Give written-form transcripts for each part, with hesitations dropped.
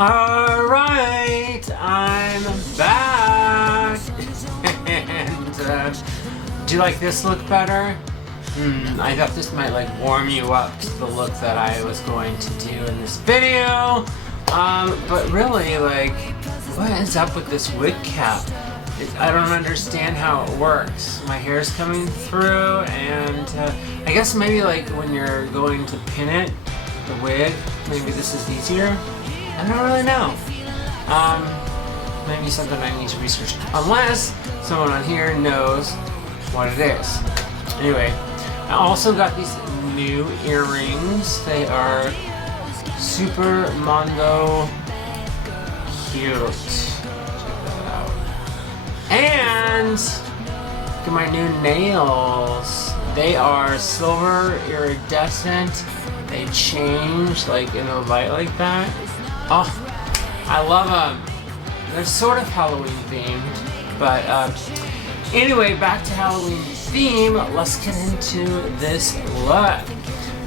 Alright, I'm back! And do you like this look better? I thought this might like warm you up to the look that I was going to do in this video. But really, like, what is up with this wig cap? I don't understand how it works. My hair's coming through, and I guess maybe like when you're going to pin it, the wig, maybe this is easier. I don't really know. Maybe something I need to research. Unless someone on here knows what it is. Anyway, I also got these new earrings. They are super mondo cute. Check that out. And look at my new nails. They are silver iridescent. They change like in a light like that. Oh, I love them. They're sort of Halloween themed, but anyway, back to Halloween theme. Let's get into this look.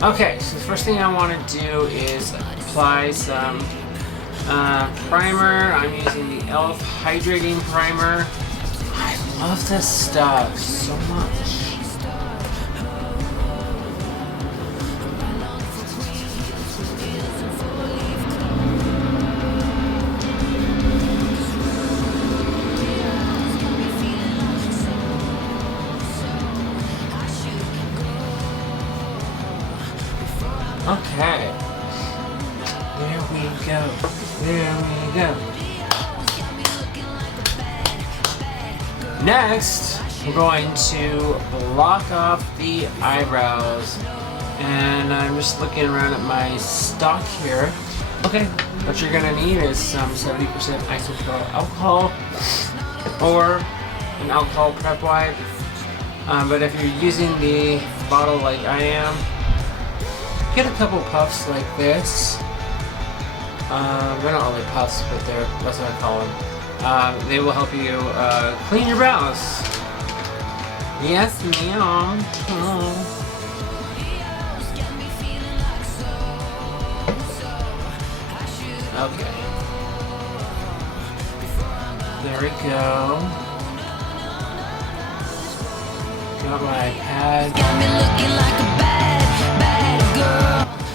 Okay, so the first thing I want to do is apply some primer. I'm using the e.l.f. Hydrating Primer. I love this stuff so much. Okay, there we go, there we go. Next, we're going to block off the eyebrows. And I'm just looking around at my stock here. Okay, what you're gonna need is some 70% isopropyl alcohol or an alcohol prep wipe. But if you're using the bottle like I am, get a couple puffs like this. They're not really puffs, but that's what I call them. They will help you clean your brows. Yes, ma'am. Okay. There we go. Got my pad.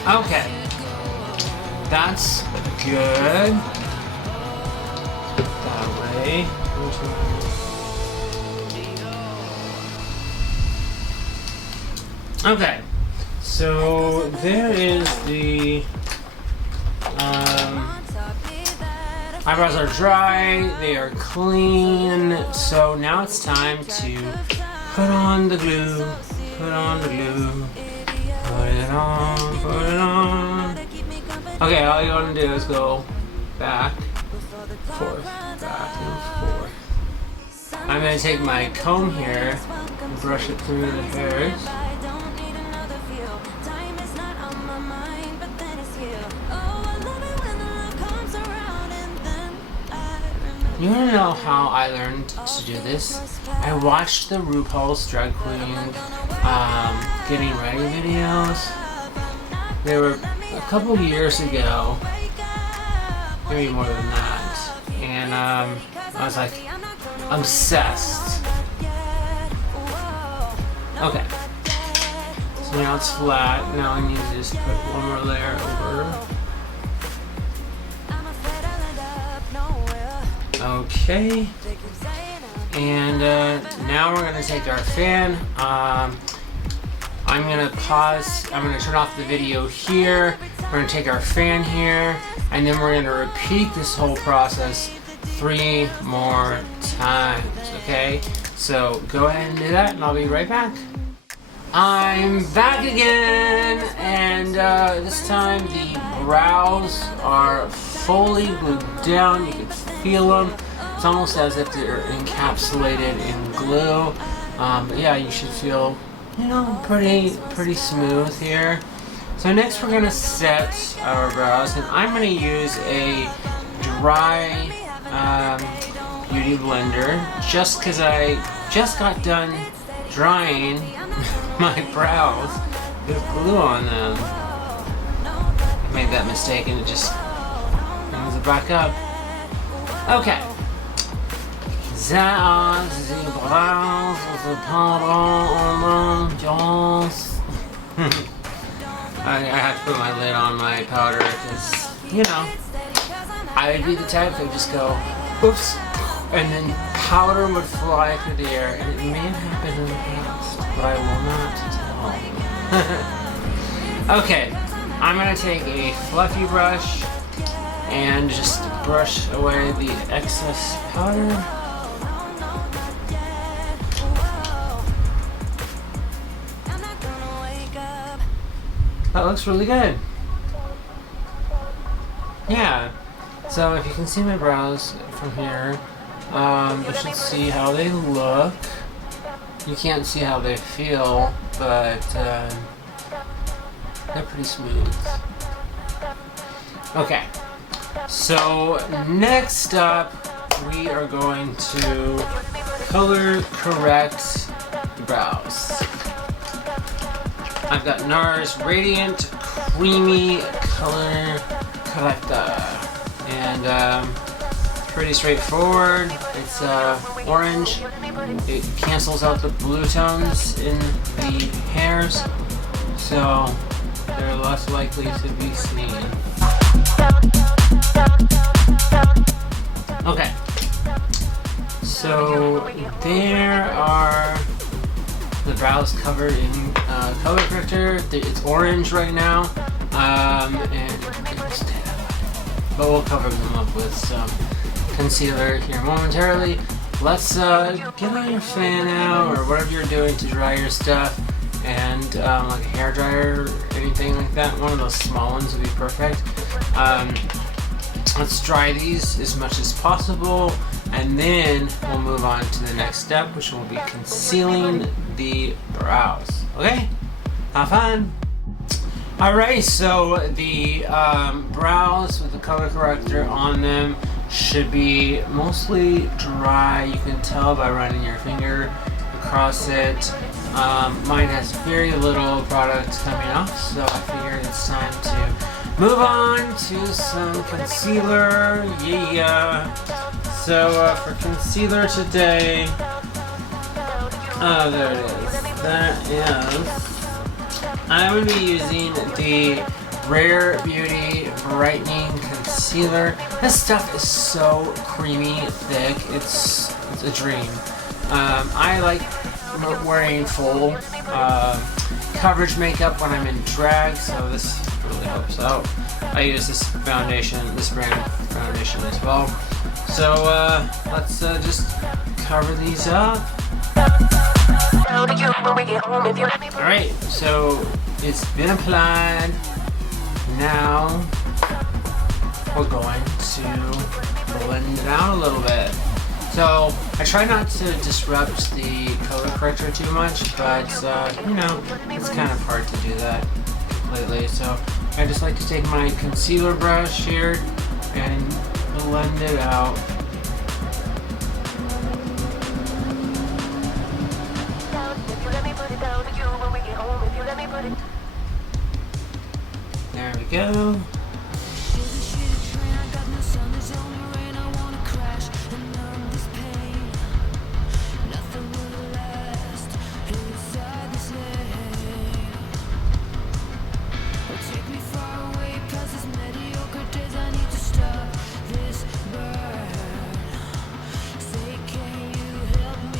Okay, that's good. That way. Okay, so there is the eyebrows are dry, they are clean, so now it's time to put on the glue, put on the glue. Put it on, put it on. Okay, all you want to do is go back, forth, back, and forth. I'm going to take my comb here and brush it through the hairs. You want to know how I learned to do this? I watched the RuPaul's Drag Queen getting ready videos. They were a couple years ago, maybe more than that, and I was like obsessed. Okay, so now it's flat. Now I need to just put one more layer over. Okay, and now we're going to take our fan. I'm going to pause, I'm going to turn off the video here, we're going to take our fan here, and then we're going to repeat this whole process 3 more times, okay? So go ahead and do that, and I'll be right back. I'm back again, and this time the brows are fully glued down. You can feel them. It's almost as if they're encapsulated in glue. But yeah, you should feel, you know, pretty smooth here. So next we're gonna set our brows, and I'm gonna use a dry beauty blender just because I just got done drying my brows with glue on them. I made that mistake and it was a back up. Okay. That are the brows of the powder. I have to put my lid on my powder because, you know, I would be the type that would just go, oops, and then powder would fly through the air, and it may have happened in the past, but I will not tell. Okay, I'm going to take a fluffy brush and just brush away the excess powder. That looks really good. Yeah. So if you can see my brows from here, you should see how they look. You can't see how they feel, but they're pretty smooth. Okay. So next up, we are going to color correct the brows. I've got NARS Radiant Creamy Color Corrector, and pretty straightforward. It's orange. It cancels out the blue tones in the hairs, so they're less likely to be seen. Okay, so there are the brows covered in color corrector. It's orange right now, but we'll cover them up with some concealer here momentarily. Let's get on your fan out or whatever you're doing to dry your stuff, and like a hair dryer or anything like that. One of those small ones would be perfect. Let's dry these as much as possible, and then we'll move on to the next step, which will be concealing the brows. Okay? Have fun! Alright, so the brows with the color corrector on them should be mostly dry. You can tell by running your finger across it. Mine has very little product coming off, so I figured it's time to move on to some concealer. Yeah. So for concealer today, oh, there it is. That is, I'm going to be using the Rare Beauty Brightening Concealer. This stuff is so creamy thick. It's a dream. I like wearing full coverage makeup when I'm in drag, so this really helps out. I use this foundation, this brand foundation as well. So let's just cover these up. Alright, so it's been applied. Now we're going to blend it out a little bit. So I try not to disrupt the color corrector too much, but you know, it's kind of hard to do that completely. So I just like to take my concealer brush here and blend it out. There we go.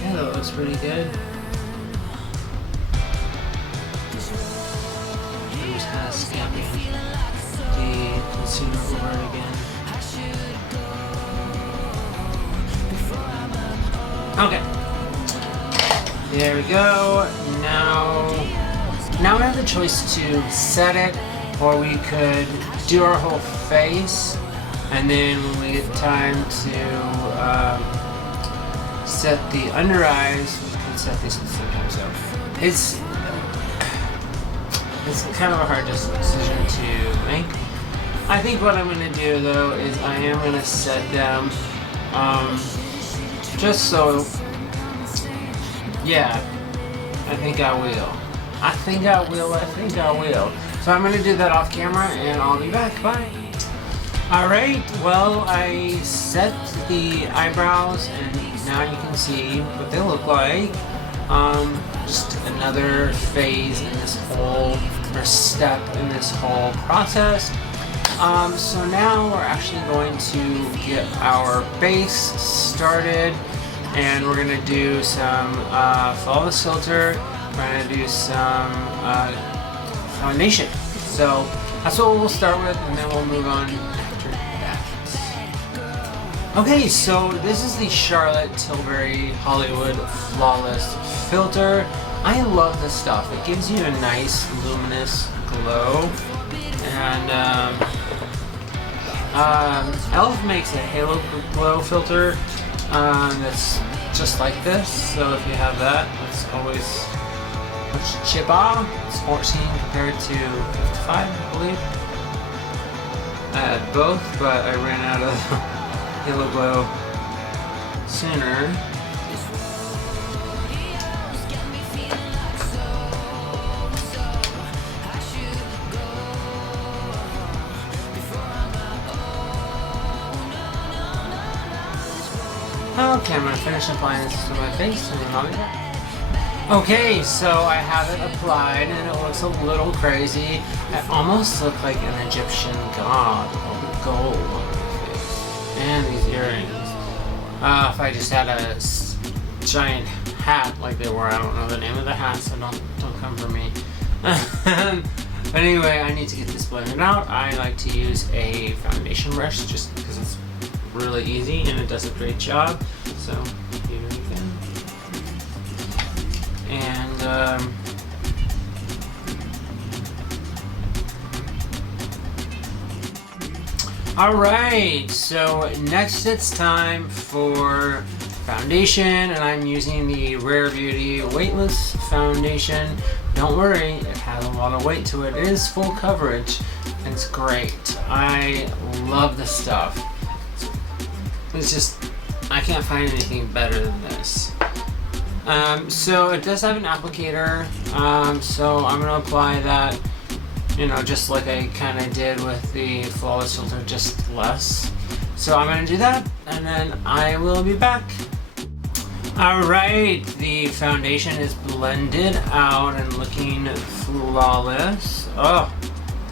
Yeah, that looks pretty good. I'm just kind of scamping the concealer over it again. Okay. There we go. Now we have the choice to set it, or we could do our whole face, and then when we get time to set the under eyes, we can set these at the same time. So it's kind of a hard decision to make. I think what I'm going to do though is I am going to set them just so, yeah, I think I will. So I'm going to do that off camera and I'll be back. Bye. Alright, well, I set the eyebrows and now you can see what they look like. Just another phase in this whole, or step in this whole process. So now we're actually going to get our base started, and we're going to do some flawless filter. We're going to do some foundation. So that's what we'll start with, and then we'll move on after that. Okay, so this is the Charlotte Tilbury Hollywood Flawless Filter. I love this stuff. It gives you a nice luminous glow, and e.l.f. makes a halo glow filter that's just like this. So if you have that, it's always much cheaper. It's 14 compared to 55, I believe. I had both, but I ran out of halo glow sooner. Okay, I'm going to finish applying this to my face and then I'll be back. Okay, so I have it applied and it looks a little crazy. I almost look like an Egyptian god with gold on my face. And these earrings. If I just had a giant hat like they were, I don't know the name of the hat, so don't come for me. But anyway, I need to get this blended out. I like to use a foundation brush just because it's really easy and it does a great job. So here we go. And all right, so next it's time for foundation, and I'm using the Rare Beauty Weightless Foundation. Don't worry, it has a lot of weight to it. It is full coverage. It's great. I love this stuff. It's just, I can't find anything better than this. So it does have an applicator, so I'm going to apply that, just like I kind of did with the Flawless Filter, just less. So I'm going to do that, and then I will be back. Alright, the foundation is blended out and looking flawless. Oh,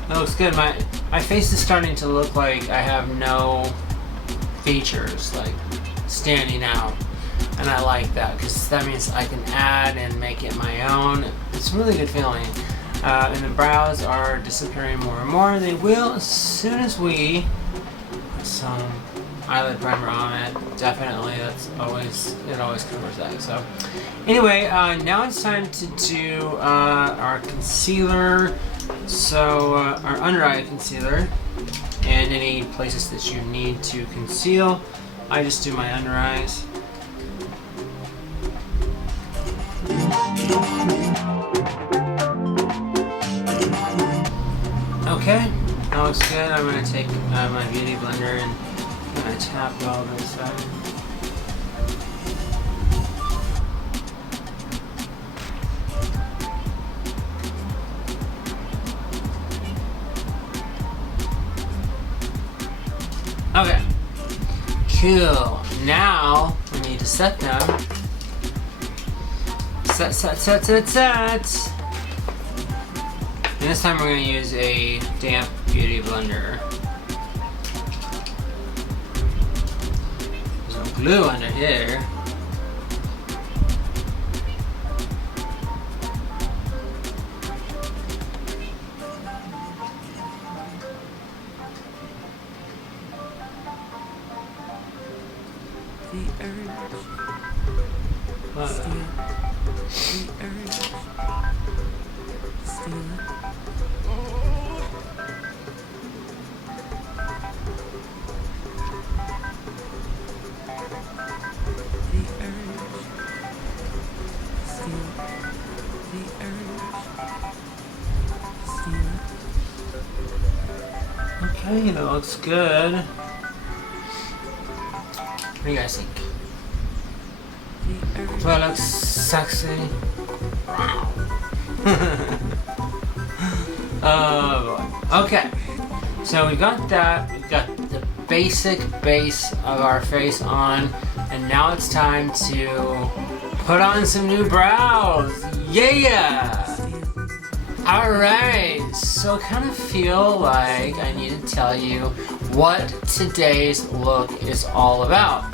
that looks good. My face is starting to look like I have no features, like standing out, and I like that because that means I can add and make it my own. It's a really good feeling. And the brows are disappearing more and more. They will as soon as we put some eyelid primer on it. Definitely, it always covers that. So anyway, now it's time to do our concealer. So our under eye concealer, and any places that you need to conceal. I just do my under eyes. Okay, that looks good. I'm going to take my beauty blender and I'm going to tap all this side. Okay, cool. Now we need to set them. Set. And this time we're going to use a damp beauty blender. There's no glue under here. The urge, steal. The urge, steal. The urge, steal. The urge, steal. Okay, that looks good. What do you guys think? Do I look sexy? Wow. Oh boy. Okay. So we got that. We got the basic base of our face on, and now it's time to put on some new brows. Yeah! Alright, so I kind of feel like I need to tell you what today's look is all about.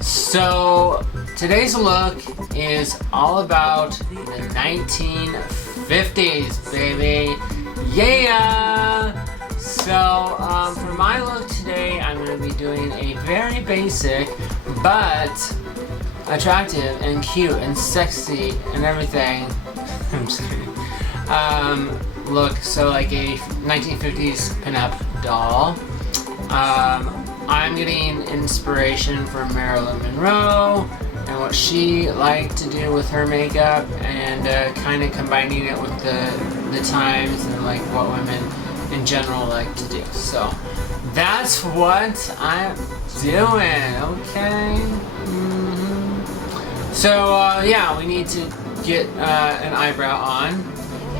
So today's look is all about the 1950s, baby. Yeah! So for my look today, I'm going to be doing a very basic but attractive and cute and sexy and everything. I'm just kidding. Look, so like a 1950s pinup doll. I'm getting inspiration from Marilyn Monroe and what she liked to do with her makeup, and kind of combining it with the times and like what women in general like to do. So that's what I'm doing, okay? So yeah, we need to get an eyebrow on.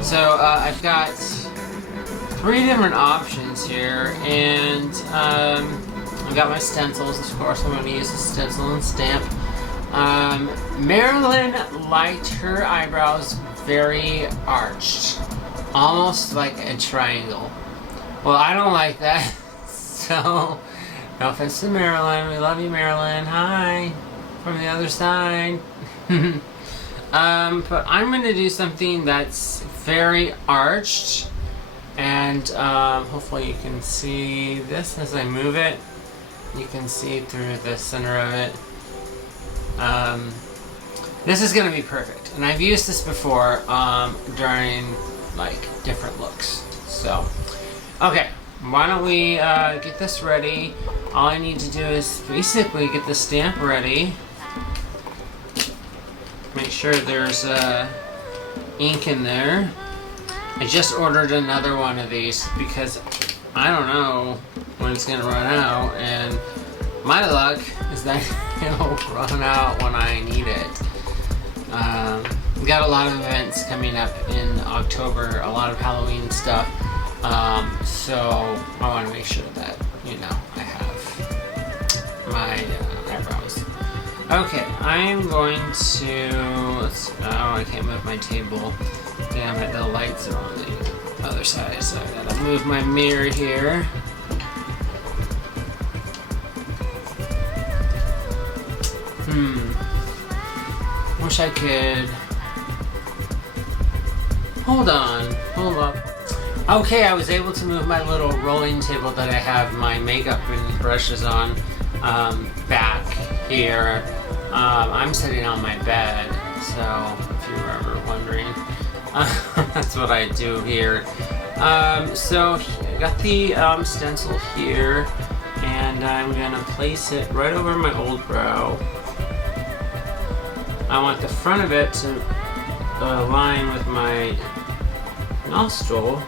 So I've got 3 different options here, and I've got my stencils. Of course, I'm going to use a stencil and stamp. Marilyn liked her eyebrows very arched, almost like a triangle. Well, I don't like that, so no offense to Marilyn. We love you, Marilyn. Hi, from the other side. But I'm going to do something that's very arched, and hopefully you can see this as I move it. You can see through the center of it. This is going to be perfect, and I've used this before during like different looks. So, okay, why don't we get this ready? All I need to do is basically get the stamp ready. Make sure there's ink in there. I just ordered another one of these because I don't know when it's gonna run out, and my luck is that it'll run out when I need it. We got a lot of events coming up in October, a lot of Halloween stuff, so I want to make sure that, you know, I have my eyebrows. Okay, I'm going to, oh, I can't move my table. Damn it, the lights are on the other side, so I gotta move my mirror here. Wish I could, hold up. Okay, I was able to move my little rolling table that I have my makeup and brushes on back here. I'm sitting on my bed, so if you were ever wondering, that's what I do here. So I got the stencil here, and I'm gonna place it right over my old brow. I want the front of it to align with my nostril.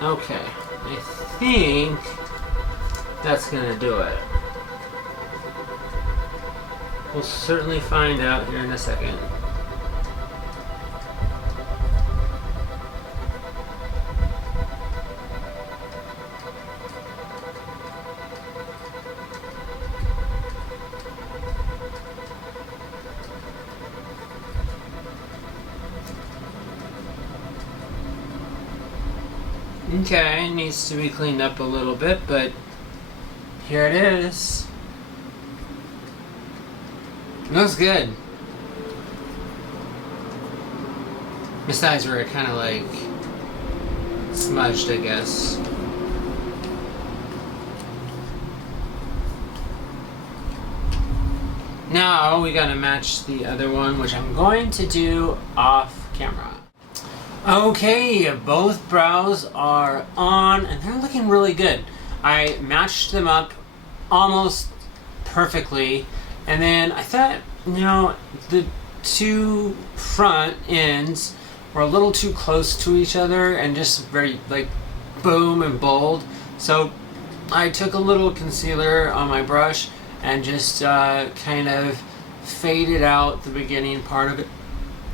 Okay, I think that's gonna do it. We'll certainly find out here in a second. Okay, it needs to be cleaned up a little bit, but here it is. It looks good. Besides where it kind of like smudged, I guess. Now we gotta match the other one, which I'm going to do off camera. Okay, both brows are on and they're looking really good. I matched them up almost perfectly, and then I thought, you know, the two front ends were a little too close to each other and just very like boom and bold. So I took a little concealer on my brush and just kind of faded out the beginning part of it.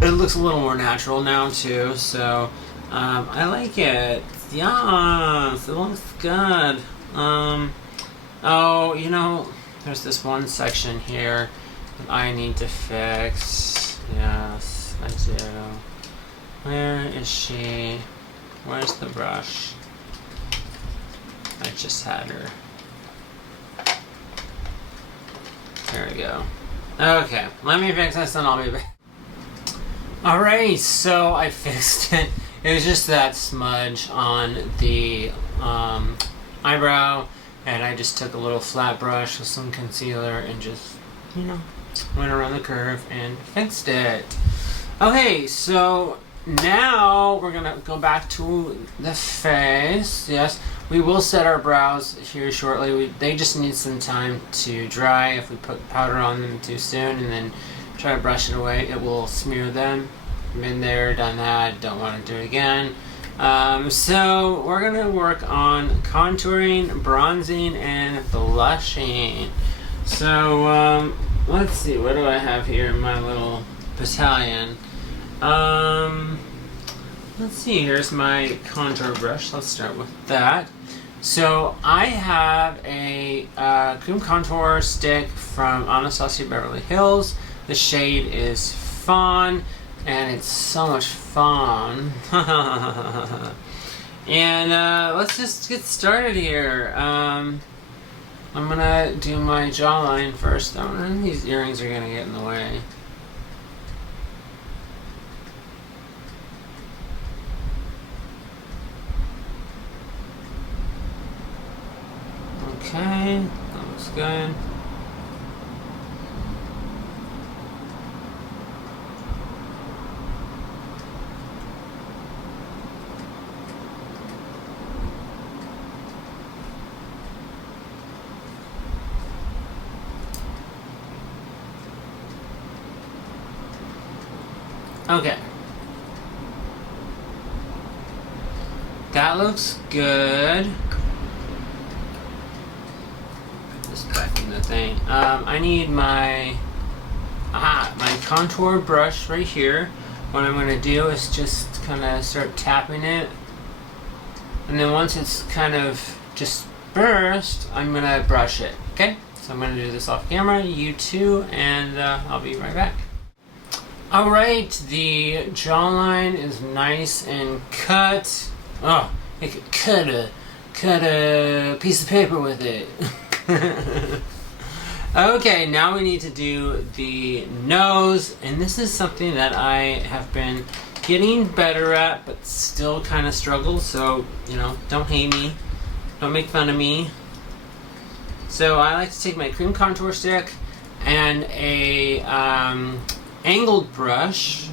It looks a little more natural now too, so I like it. Yes, it looks good. Oh, you know, there's this one section here that I need to fix. Yes, I do. Where is she? Where's the brush? I just had her. There we go. Okay, let me fix this and I'll be back. Alright, so I fixed it. It was just that smudge on the eyebrow, and I just took a little flat brush with some concealer and just, you know, went around the curve and fixed it. Okay, so now we're gonna go back to the face. Yes, we will set our brows here shortly. They just need some time to dry. If we put powder on them too soon and then try to brush it away, it will smear them. Been there, done that, don't want to do it again. So we're gonna work on contouring, bronzing, and blushing. So let's see, what do I have here in my little battalion? Let's see, here's my contour brush. Let's start with that. So I have a cream contour stick from Anastasia Beverly Hills. The shade is Fawn, and it's so much fun. And let's just get started here. I'm gonna do my jawline first. These earrings are gonna get in the way. Okay, that looks good. Okay. That looks good. Put this back in the thing. I need my contour brush right here. What I'm going to do is just kind of start tapping it. And then once it's kind of just burst, I'm going to brush it. Okay? So I'm going to do this off camera, you too, and I'll be right back. Alright, the jawline is nice and cut. Oh, I could cut a piece of paper with it. Okay, now we need to do the nose, and this is something that I have been getting better at, but still kind of struggle, so, you know, don't hate me. Don't make fun of me. So I like to take my cream contour stick and a angled brush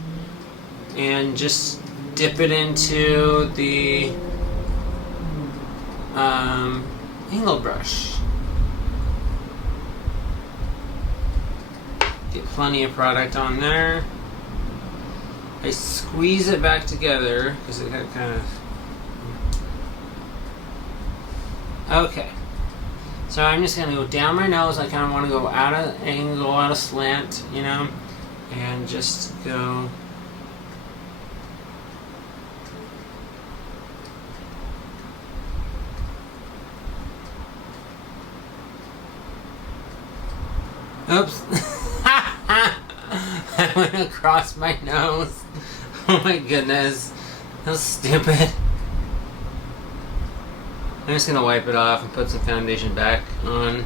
and just dip it into the angled brush. Get plenty of product on there. I squeeze it back together because it got kind of... Okay. So I'm just going to go down my nose. I kind of want to go out of angle, out of slant, you know, and just go... Oops. I went across my nose. Oh my goodness. That's stupid. I'm just gonna wipe it off and put some foundation back on.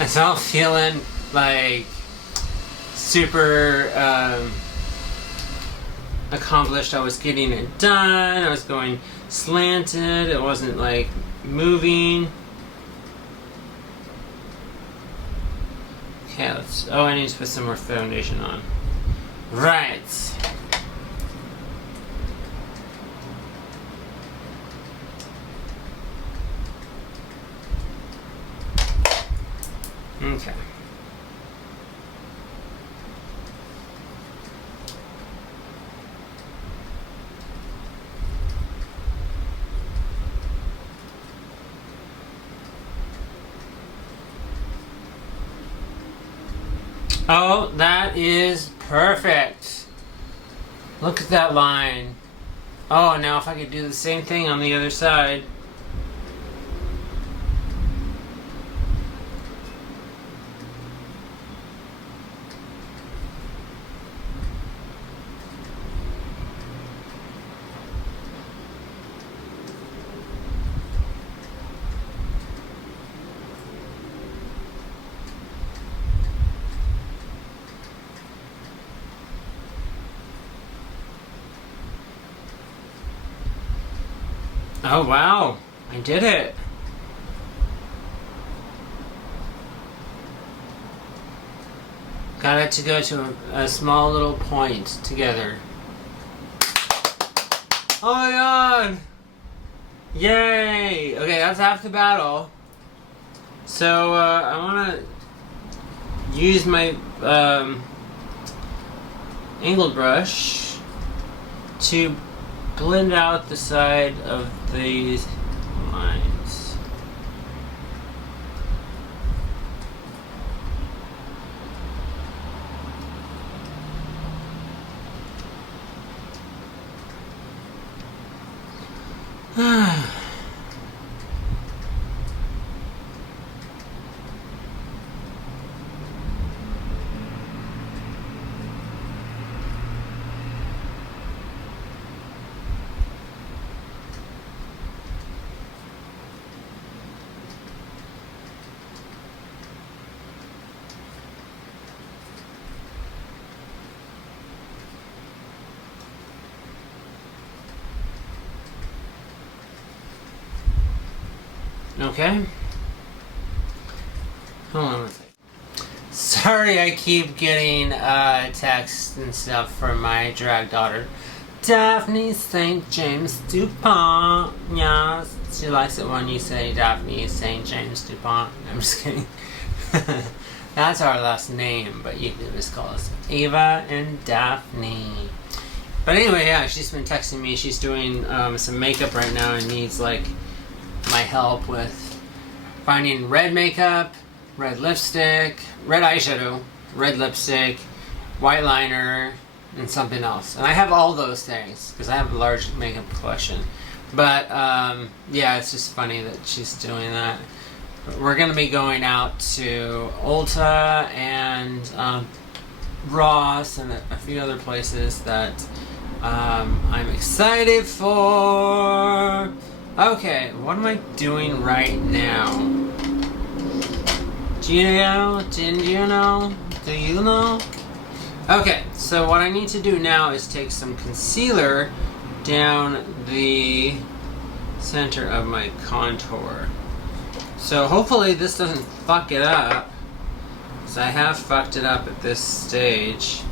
I felt feeling like super accomplished. I was getting it done. I was going slanted. It wasn't like moving. Okay, let's... Oh, I need to put some more foundation on. Right. Okay. Oh, that is perfect. Look at that line. Oh, now if I could do the same thing on the other side. Oh wow, I did it. Got it to go to a small little point together. Oh my god! Yay! Okay, that's half the battle. So I want to use my angled brush to blend out the side of these lines. Okay. Hold on a second. Sorry, I keep getting texts and stuff from my drag daughter, Daphne St. James DuPont. Yes, she likes it when you say Daphne St. James DuPont. I'm just kidding. That's our last name, but you can just call us Ava and Daphne. But anyway, yeah, she's been texting me. She's doing some makeup right now and needs like my help with finding red makeup, red lipstick, red eyeshadow, red lipstick, white liner, and something else. And I have all those things because I have a large makeup collection. But yeah, it's just funny that she's doing that. But we're going to be going out to Ulta and Ross and a few other places that I'm excited for. Okay, what am I doing right now? Do you know? Do you know? Do you know? Okay, so what I need to do now is take some concealer down the center of my contour. So hopefully this doesn't fuck it up, because I have fucked it up at this stage.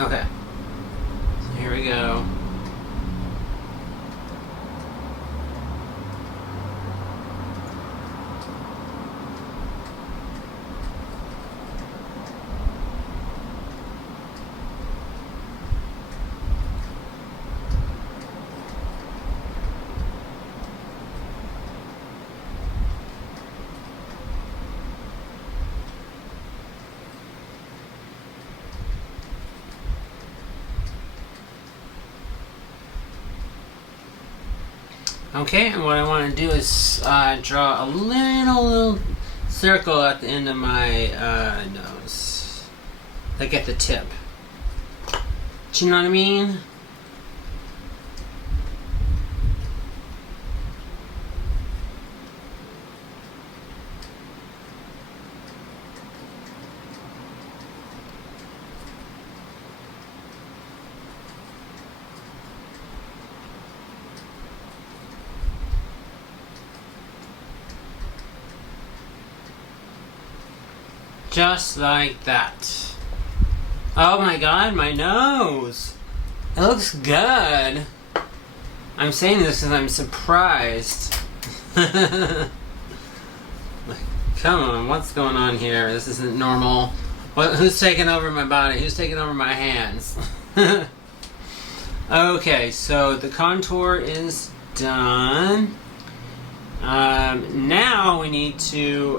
Okay, so here we go. Okay, and what I want to do is draw a little circle at the end of my nose. Like at the tip. Do you know what I mean? Just like that. Oh my god, my nose! It looks good! I'm saying this because I'm surprised. Come on, what's going on here? This isn't normal. Who's taking over my body? Who's taking over my hands? Okay, so the contour is done. Now we need to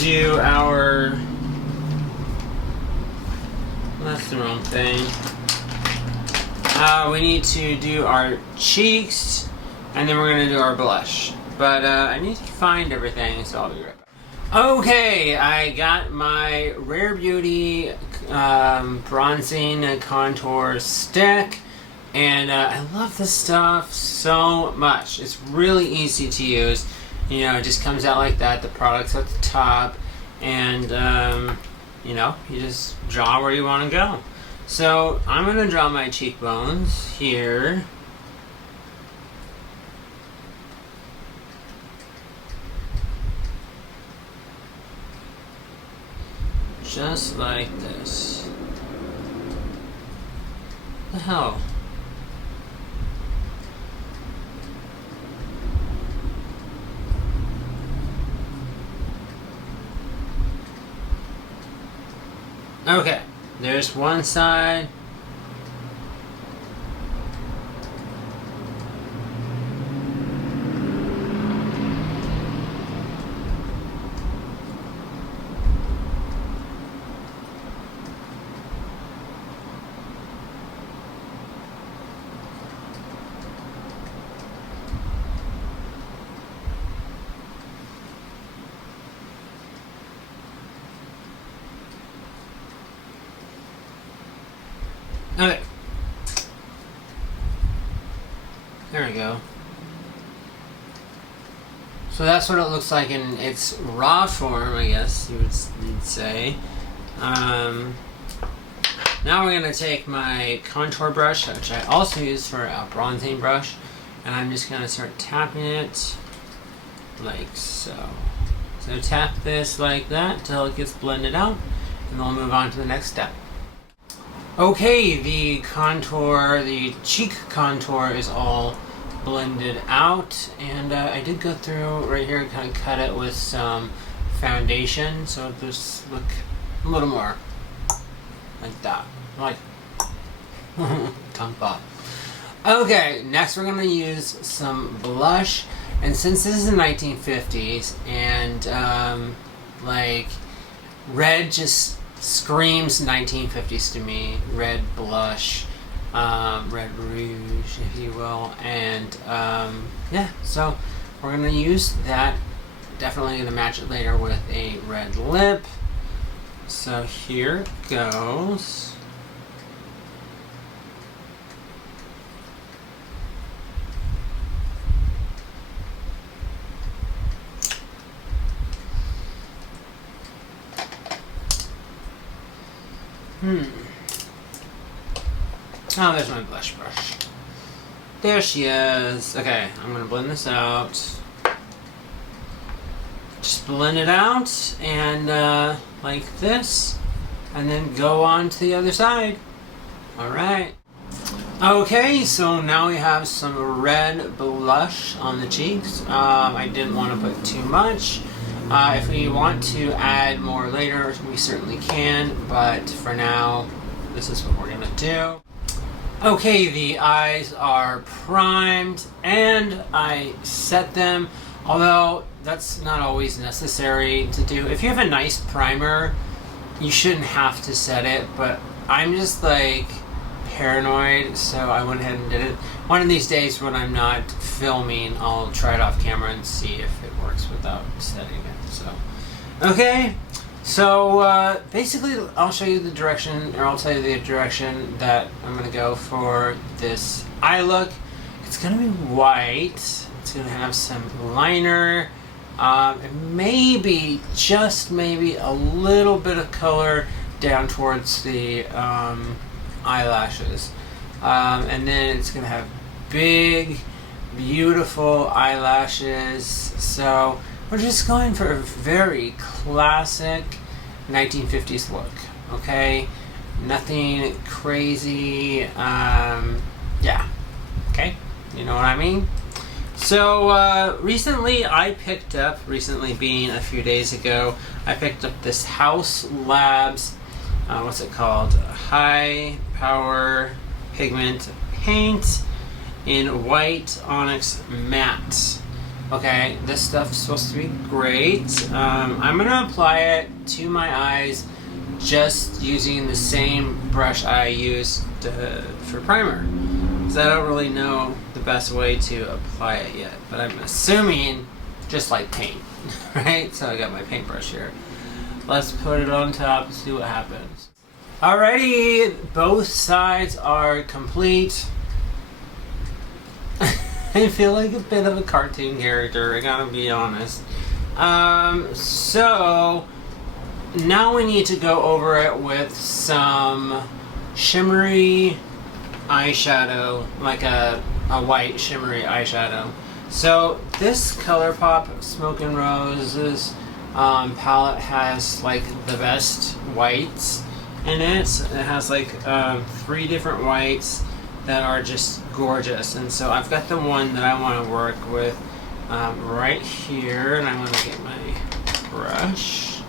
do our... That's the wrong thing. We need to do our cheeks, and then we're going to do our blush. But I need to find everything, so I'll be right back. Okay, I got my Rare Beauty bronzing contour stick, and I love this stuff so much. It's really easy to use. You know, it just comes out like that. The product's at the top, and you know, you just draw where you want to go. So I'm going to draw my cheekbones here. Just like this. What the hell? Okay, there's one side. Okay. There we go. So that's what it looks like in its raw form, I guess you'd say. Now we're going to take my contour brush, which I also use for a bronzing brush, and I'm just going to start tapping it like so. So tap this like that until it gets blended out, and then we'll move on to the next step. Okay, the contour, the cheek contour is all blended out, and I did go through right here and kind of cut it with some foundation, so it just look a little more like that, like tongue pop. Okay, next we're gonna use some blush, and since this is the 1950s, and like red just screams 1950s to me. Red blush, red rouge, if you will, and yeah, so we're gonna use that. Definitely gonna match it later with a red lip. So here it goes. Oh, there's my blush brush. There she is. Okay, I'm gonna blend this out. Just blend it out, and like this, and then go on to the other side. Alright. Okay, so now we have some red blush on the cheeks. I didn't want to put too much. If we want to add more later, we certainly can, but for now, this is what we're gonna do. Okay, the eyes are primed, and I set them, although that's not always necessary to do. If you have a nice primer, you shouldn't have to set it, but I'm just like paranoid, so I went ahead and did it. One of these days when I'm not filming, I'll try it off camera and see if it works without setting it. So, okay, so basically I'll show you the direction, or I'll tell you the direction that I'm going to go for this eye look. It's going to be white. It's going to have some liner, and maybe, just maybe, a little bit of color down towards the eyelashes. And then it's going to have big, beautiful eyelashes. So we're just going for a very classic 1950s look, okay? Nothing crazy, yeah, okay? You know what I mean? So, recently being a few days ago, I picked up this House Labs what's it called? High Power Pigment Paint in White Onyx Matte. Okay, this stuff's supposed to be great. I'm gonna apply it to my eyes just using the same brush I used for primer. Because I don't really know the best way to apply it yet, but I'm assuming just like paint, right? So I got my paintbrush here. Let's put it on top and see what happens. Alrighty, both sides are complete. I feel like a bit of a cartoon character, I gotta be honest. So now we need to go over it with some shimmery eyeshadow, like a white shimmery eyeshadow. So this ColourPop Smoke and Roses palette has like the best whites in it. It has like 3 different whites that are just gorgeous, and so I've got the one that I want to work with right here, and I'm going to get my brush.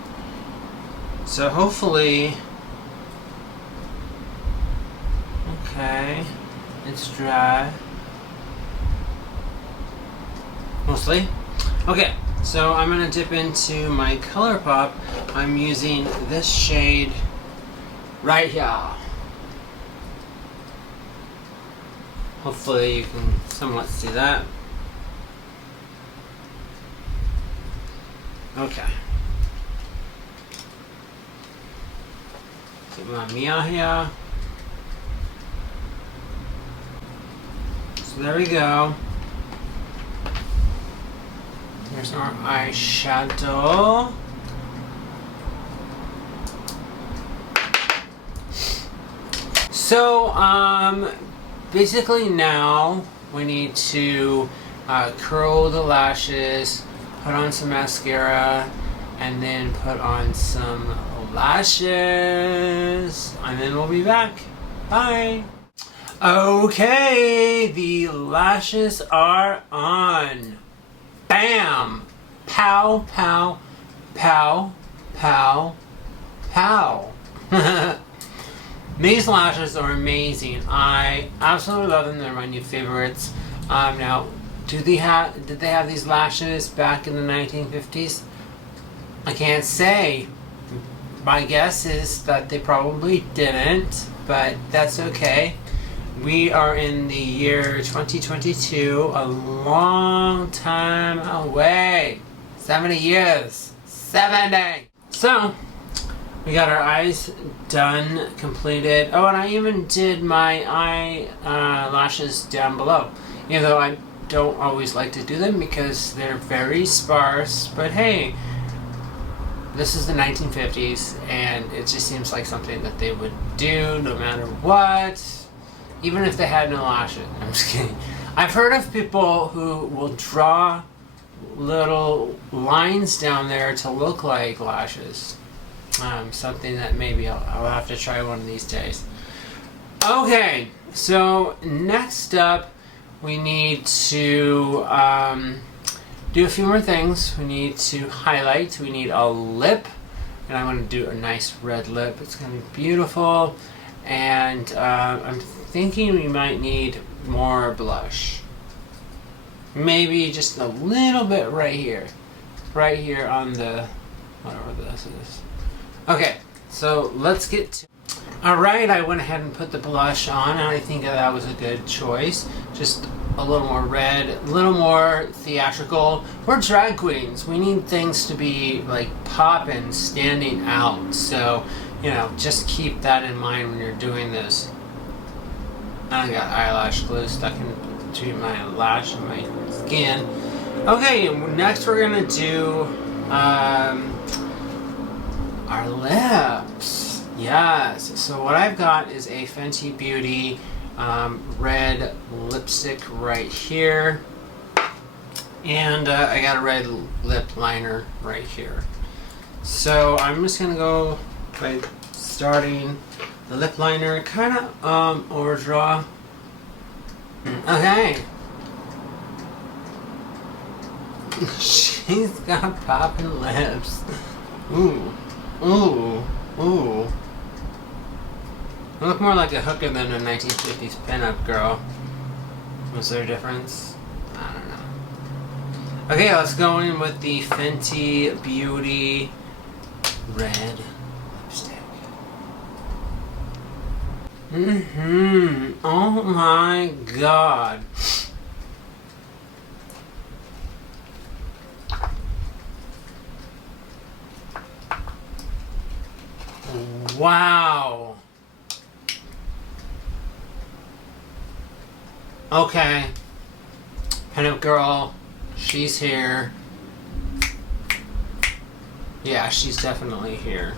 So hopefully, okay, it's dry mostly. Okay, so I'm going to dip into my ColourPop. I'm using this shade right here. Hopefully you can somewhat see that. Okay. Get my Mia here. So there we go. Here's our eyeshadow. So, basically now we need to curl the lashes, put on some mascara, and then put on some lashes, and then we'll be back. Bye! Okay, the lashes are on. Bam! Pow, pow, pow, pow, pow. These lashes are amazing. I absolutely love them. They're my new favorites. Now, did they have these lashes back in the 1950s? I can't say. My guess is that they probably didn't, but that's okay. We are in the year 2022, a long time away. 70 years. 70! So, we got our eyes done, completed. Oh, and I even did my lashes down below. Even though I don't always like to do them because they're very sparse. But hey, this is the 1950s, and it just seems like something that they would do no matter what. Even if they had no lashes. I'm just kidding. I've heard of people who will draw little lines down there to look like lashes. Something that maybe I'll have to try one of these days. Okay, so next up we need to do a few more things. We need to highlight. We need a lip, and I'm going to do a nice red lip. It's going to be beautiful. And I'm thinking we might need more blush. Maybe just a little bit right here on the whatever this is. Okay, so let's get to... Alright, I went ahead and put the blush on, and I think that was a good choice. Just a little more red, a little more theatrical. We're drag queens. We need things to be like popping, standing out. So, you know, just keep that in mind when you're doing this. I got eyelash glue stuck in between my lash and my skin. Okay, next we're gonna do our lips. Yes, so what I've got is a Fenty Beauty red lipstick right here, and I got a red lip liner right here. So I'm just gonna go by starting the lip liner, kind of overdraw. Okay. She's got popping lips. Ooh, ooh, ooh. I look more like a hooker than a 1950s pinup girl. Was there a difference? I don't know. Okay, let's go in with the Fenty Beauty Red lipstick. Oh my god. Wow. Okay. Pinup girl, she's here. Yeah, she's definitely here.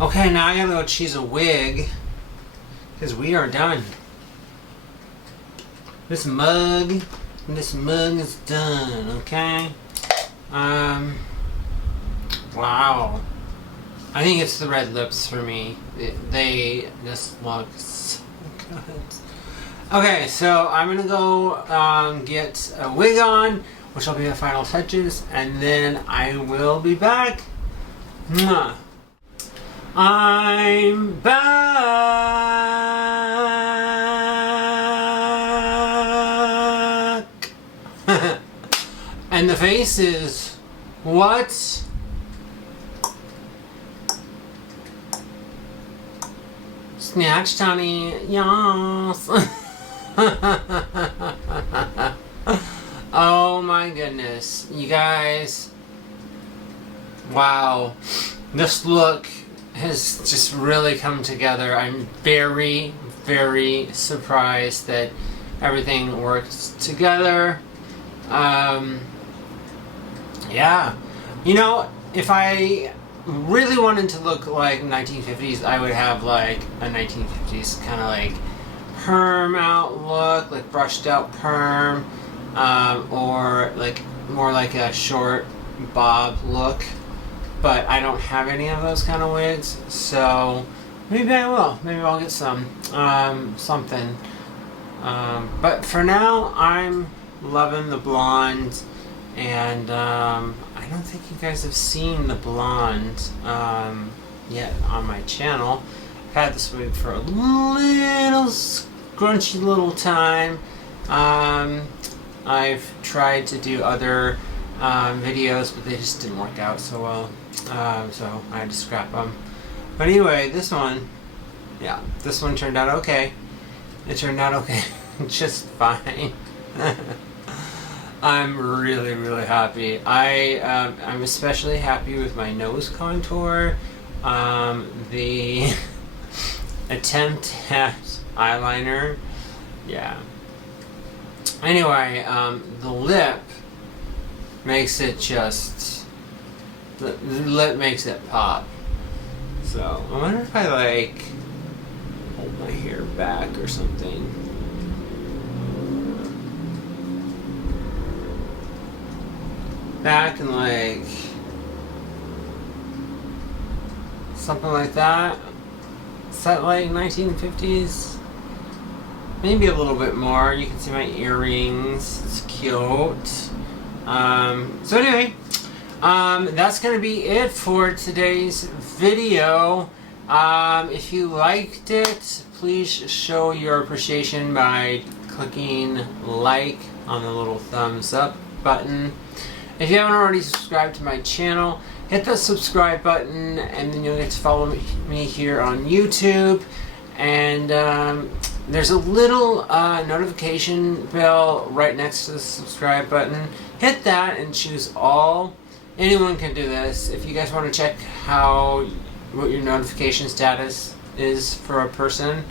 Okay, now I gotta go choose a wig, because we are done. This mug is done, okay? Wow. I think it's the red lips for me. They just look so good. Okay, so I'm gonna go get a wig on, which will be the final touches, and then I will be back. Mwah. I'm back. And the face is what? Snatch Tony, yes. Oh my goodness, you guys. Wow, this look has just really come together. I'm very, very surprised that everything worked together. Yeah, you know, if I really wanted to look like 1950s, I would have like a 1950s kind of like perm out look, like brushed out perm, or like more like a short bob look. But I don't have any of those kind of wigs, so maybe I will. Maybe I'll get some something. But for now, I'm loving the blonde, and I don't think you guys have seen the blonde yet on my channel. I've had this wig for a little scrunchy little time. I've tried to do other videos, but they just didn't work out so well, so I had to scrap them. But anyway, this one turned out okay. It turned out okay, just fine. I'm really, really happy. I'm especially happy with my nose contour. The attempt at eyeliner, yeah. Anyway, the lip makes it just, the lip makes it pop. So I wonder if I like hold my hair back or something. Back and like something like that. Is that like 1950s? Maybe a little bit more. You can see my earrings. It's cute. So anyway, that's gonna be it for today's video. If you liked it, please show your appreciation by clicking like on the little thumbs up button. If you haven't already subscribed to my channel, hit the subscribe button, and then you'll get to follow me here on YouTube. And there's a little notification bell right next to the subscribe button. Hit that and choose all. Anyone can do this. If you guys want to check what your notification status is for a person,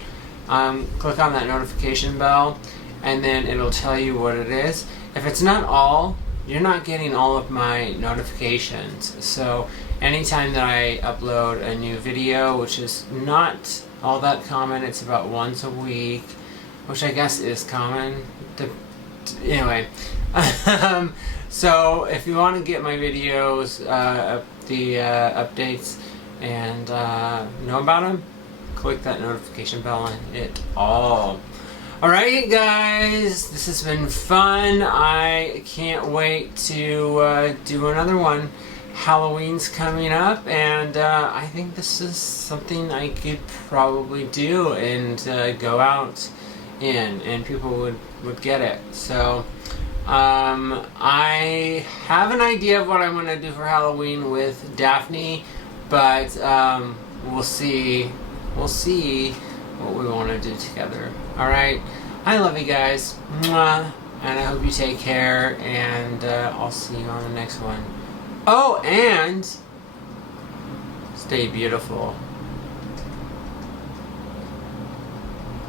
click on that notification bell, and then it'll tell you what it is. If it's not all, you're not getting all of my notifications. So anytime that I upload a new video, which is not all that common, it's about once a week, which I guess is common. Anyway, so if you want to get my videos, the updates, and know about them, click that notification bell and it all. Alright guys, this has been fun. I can't wait to do another one. Halloween's coming up, and I think this is something I could probably do and go out in, and people would get it. So I have an idea of what I'm going to do for Halloween with Daphne, but we'll see. We'll see what we want to do together. All right. I love you guys. Mwah. And I hope you take care, and I'll see you on the next one. Oh, and stay beautiful.